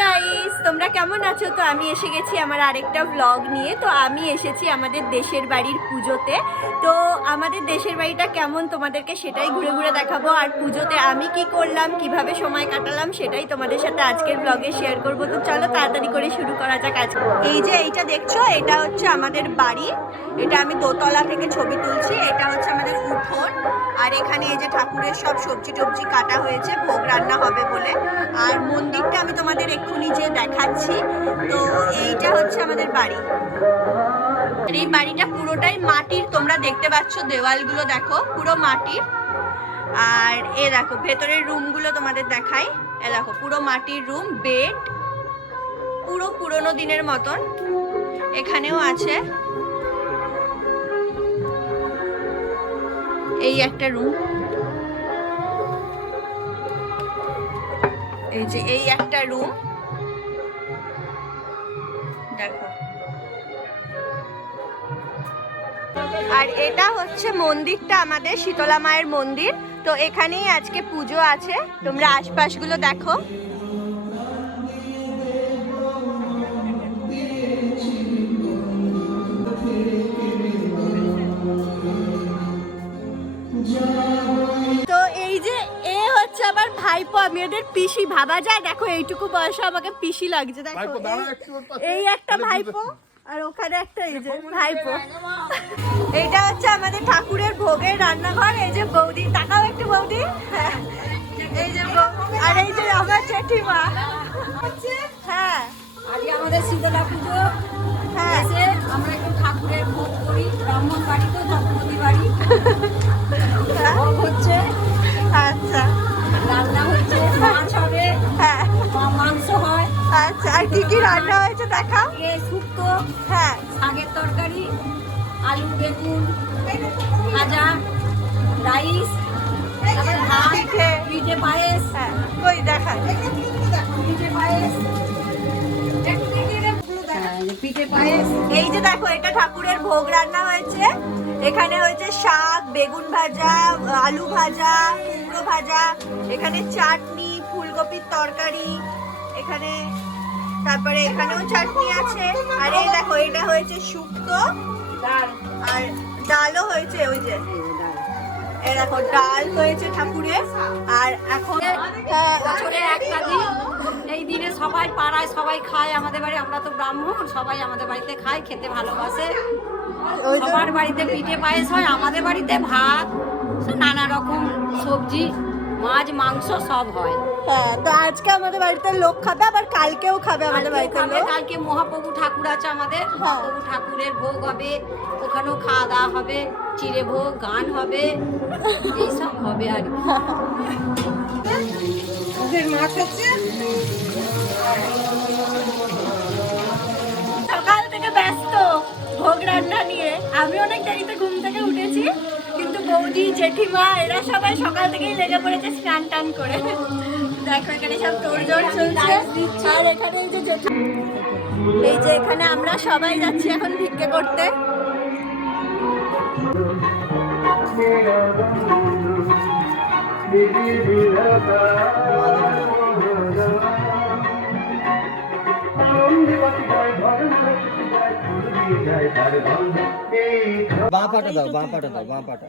por তোমরা কেমন আছো? তো আমি এসে গেছি আমার আরেকটা ব্লগ নিয়ে। তো আমি এসেছি আমাদের দেশের বাড়ির পুজোতে। তো আমাদের দেশের বাড়িটা কেমন তোমাদেরকে সেটাই ঘুরে ঘুরে দেখাবো। আর পুজোতে আমি কি করলাম, কীভাবে সময় কাটালাম সেটাই তোমাদের সাথে আজকের ব্লগে শেয়ার করব। তো চলো তাড়াতাড়ি করে শুরু করা যাক আজ। এই যে এইটা দেখছ, এটা হচ্ছে আমাদের বাড়ি। এটা আমি দোতলা থেকে ছবি তুলছি। এটা হচ্ছে আমাদের উঠোন। আর এখানে এই যে ঠাকুরের সব সবজি টবজি কাটা হয়েছে, ভোগ রান্না হবে বলে। আর মন্দিরটা আমি তোমাদের এক্ষুনি যে দেখাচ্ছি তো এইটা হচ্ছে আমাদের বাড়ি। এই বাড়িটা পুরোটাই মাটির, তোমরা দেখতে পাচ্ছ দেওয়ালগুলো দেখো, পুরো মাটির। আর এ দেখো, ভেতরের রুমগুলো তোমাদের দেখাই। এ দেখো, পুরো মাটির রুম, বেড, পুরো পুরনো দিনের মতন। এখানেও আছে। এই একটা রুম। এই যে এই একটা রুম। আর এটা হচ্ছে মন্দিরটা আমাদের শীতলা মায়ের মন্দির। তো এখানেই আজকে পুজো আছে। তোমরা আশপাশগুলো দেখো। তো এই যে এ হচ্ছে আবার ভাইপো। আমি ওদের পিসি। ভাবা যায় দেখো এইটুকু বয়সে আমাকে পিসি লাগছে। দেখো। এই একটা ভাইপো। আর ওখানে একটা এই যে ভাইপো। এইটা হচ্ছে আমাদের ঠাকুরের ভোগের রান্নাঘর এই যে বৌদি। তাকাও একটু বৌদি। হ্যাঁ। এই যে আর এই যে আমার জেঠিমা। হ্যাঁ। আজকে আমাদের শীতলা পুজো। হ্যাঁ। আমরা একটু ঠাকুরের ভোগ করি। ব্রাহ্মণ বাড়ি তো ভগবতী বাড়ি। ভোগ হচ্ছে। আচ্ছা। রান্না হচ্ছে মাছ হবে। হ্যাঁ। মাংস হয়। আচ্ছা আর কি কি রান্না হয়েছে দেখাও। আলু বেগুন ভাজা রাইস ভাত পিঠে পায়েস। হ্যাঁ কই দেখা। পিঠে পায়েস। হ্যাঁ, এই যে পিঠে পায়েস। এই যে দেখো এটা ঠাকুরের ভোগ রান্না হয়েছে। এখানে হয়েছে শাক বেগুন ভাজা আলু ভাজা কুমড়ো ভাজা এখানে চাটনি ফুলকপির তরকারি এখানে তারপরে এখানেও চাটনি আছে। আর এই দেখো এটা হয়েছে শুক্তো। আর ডালও হয়েছে ওই যে এই ডাল দেখো ডাল হয়েছে ঠাকুরের। আর এখন হ্যাঁ, বছরে একটা দিন এই দিনে সবাই পাড়ায় সবাই খায় আমাদের বাড়ি আমরা তো ব্রাহ্মণ সবাই আমাদের বাড়িতে খায় খেতে ভালোবাসে। ওই সবার বাড়িতে পিঠে পায়েস হয় আমাদের বাড়িতে ভাত নানা রকম সবজি। মাছ মাংস সব হয়। হ্যাঁ তো আজকে আমাদের বাড়িতে লোক খাবে আবার কালকেও খাবে আমাদের বাড়িতে কালকে লোক? কালকে মহাপ্রভু ঠাকুর আছে আমাদের মহাপ্রভু ঠাকুরের ভোগ হবে ওখানেও খাওয়া দাওয়া হবে চিড়ে ভোগ গান হবে এইসব হবে আর কি। সকাল থেকে ব্যস্ত ভোগ রান্না নিয়ে। আমি অনেক দেরিতে ঘুম থেকে উঠেছি। বৌদি, জেঠিমা, এরা সবাই সকাল থেকেই লেগে পড়েছে স্নান টান করে। দেখো, এখানে সব তোড়জোড় চলছে। এই যে এই যে এখানে আমরা সবাই যাচ্ছি এখন ভিক্ষে করতে। বাঁ পাটা দাও, বাঁ পাটা দাও, বাঁ পাটা।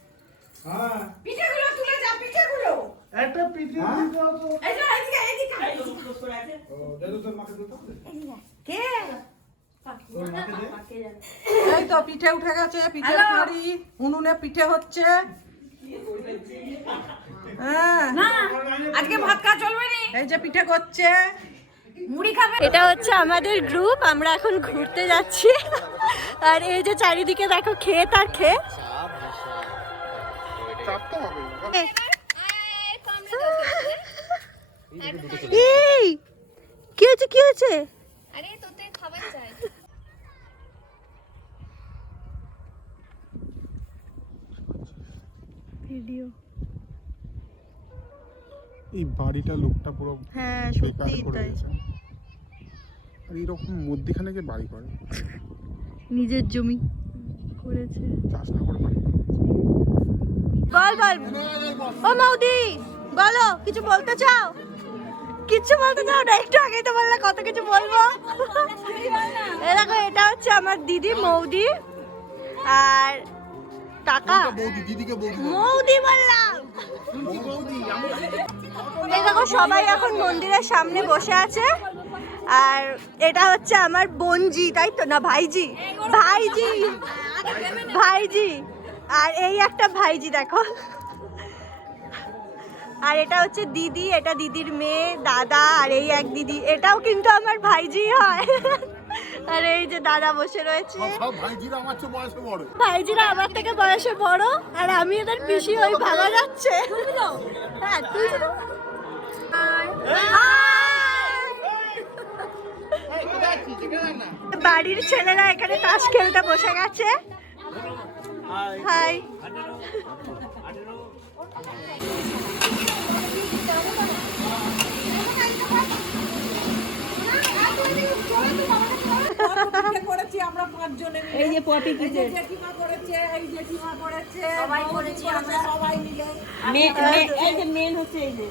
একটা পিঠে এই তো পিঠে উঠে গেছে পিঠে উনুনে পিঠে হচ্ছে। হ্যাঁ। আজকে ভাত খাওয়া চলবে নি। এই যে পিঠে করছে। মুড়ি খাবে? এটা হচ্ছে আমাদের গ্রুপ আমরা এখন ঘুরতে যাচ্ছি। আর এই যে চারিদিকে দেখো ক্ষেত আর হবে এই কি হয়েছে কি হয়েছে? আরে তোতে খাবার চাই। ভিডিও। এই বাড়িটা লোকটা পুরো হ্যাঁ করে তাই। আর এইরকম মধ্যিখানে যে বাড়ি করে? নিজের জমি করেছে। চাষ না করে বাড়ি। বল বল। ও মৌদি বলো কিছু বলতে চাও? কিছু বলতে চাও না একটু আগেই তো বললে কত কিছু বলব। এ দেখো এটা হচ্ছে আমার দিদি মৌদি আর টাকা মৌদি বললাম। এই দেখো সবাই এখন মন্দিরের সামনে বসে আছে। আর এটা হচ্ছে আমার বোনজি তাই তো না ভাইজি? ভাইজি। ভাইজি। আর এই একটা ভাইজি দেখো। আর এটা হচ্ছে দিদি এটা দিদির মেয়ে দাদা আর এই এক দিদি। এটাও কিন্তু আমার ভাইজি হয়। আর এই যে দাদা বসে রয়েছে। ভাইজিরা আমার চেয়ে বয়সে বড়। ভাইজিরা আমার থেকে বয়সে বড় আর আমি এদের পিসি হই ভাবা যাচ্ছে। হ্যাঁ, তুই বাড়ির ছেলেরা এখানে তাস খেলতে বসে গেছে। হাই। এই যে পটি করেছে এই জেঠিমা করেছে আমরা সবাই মিলে। এই যে মেন হচ্ছে এই যে।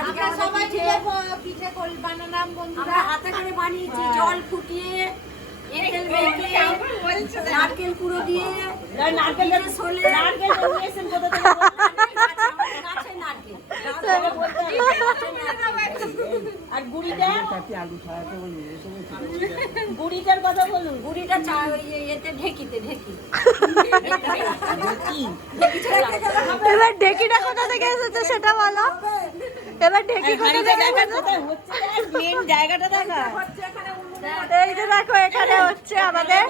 আমরা সবাই মিলে পিঠে বানালাম বন্ধুরা। হাতে করে বানিয়েছি জল ফুটিয়ে। এঁটেল মেখে নারকেল কুড়ো দিয়ে নারকেল সোলে নারকেল নিয়েছেন কোথা থেকে? গাছের নারকেল। আর গুড়িটা? গুড়িটার কথা বলুন। গুড়িটা চা এতে ঢেকিতে ঢেকি। এবার ঢেকিটা কোথা থেকে এসেছে সেটা বলো। এবার ঢেকি কোথা থেকে এসেছে? জায়গাটা দেখা। এই যে দেখো এখানে হচ্ছে আমাদের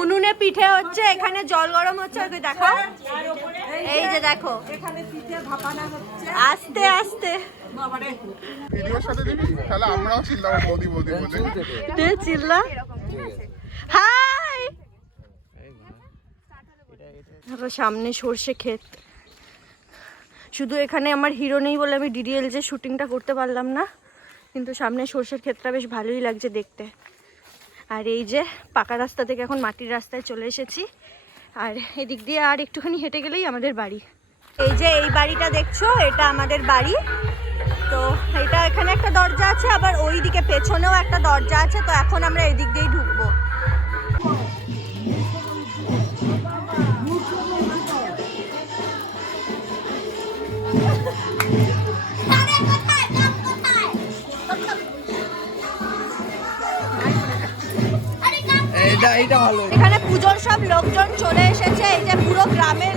উনুনে পিঠে হচ্ছে এখানে জল গরম হচ্ছে ওই দেখো। এই যে দেখো। এখানে পিঠে ভাপানো হচ্ছে আস্তে আস্তে চিল্লা? হাই! দেখো সামনে সর্ষে ক্ষেত। শুধু এখানে আমার হিরো নেই বলে আমি ডিডিএল যে শুটিংটা করতে পারলাম না। কিন্তু সামনে সর্ষের ক্ষেতটা বেশ ভালোই লাগছে দেখতে। আর এই যে পাকা রাস্তা থেকে এখন মাটির রাস্তায় চলে এসেছি। আর এদিক দিয়ে আর একটুখানি হেঁটে গেলেই আমাদের বাড়ি। এই যে এই বাড়িটা দেখছ, এটা আমাদের বাড়ি। তো এটা এখানে একটা দরজা আছে, আবার ওই দিকে পেছনেও একটা দরজা আছে, তো এখন আমরা এদিক দিয়েই ঢুকবো এইটা ভালো। এখানে পুজোর সব লোকজন চলে এসেছে এই যে পুরো গ্রামের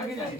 আগে যাই।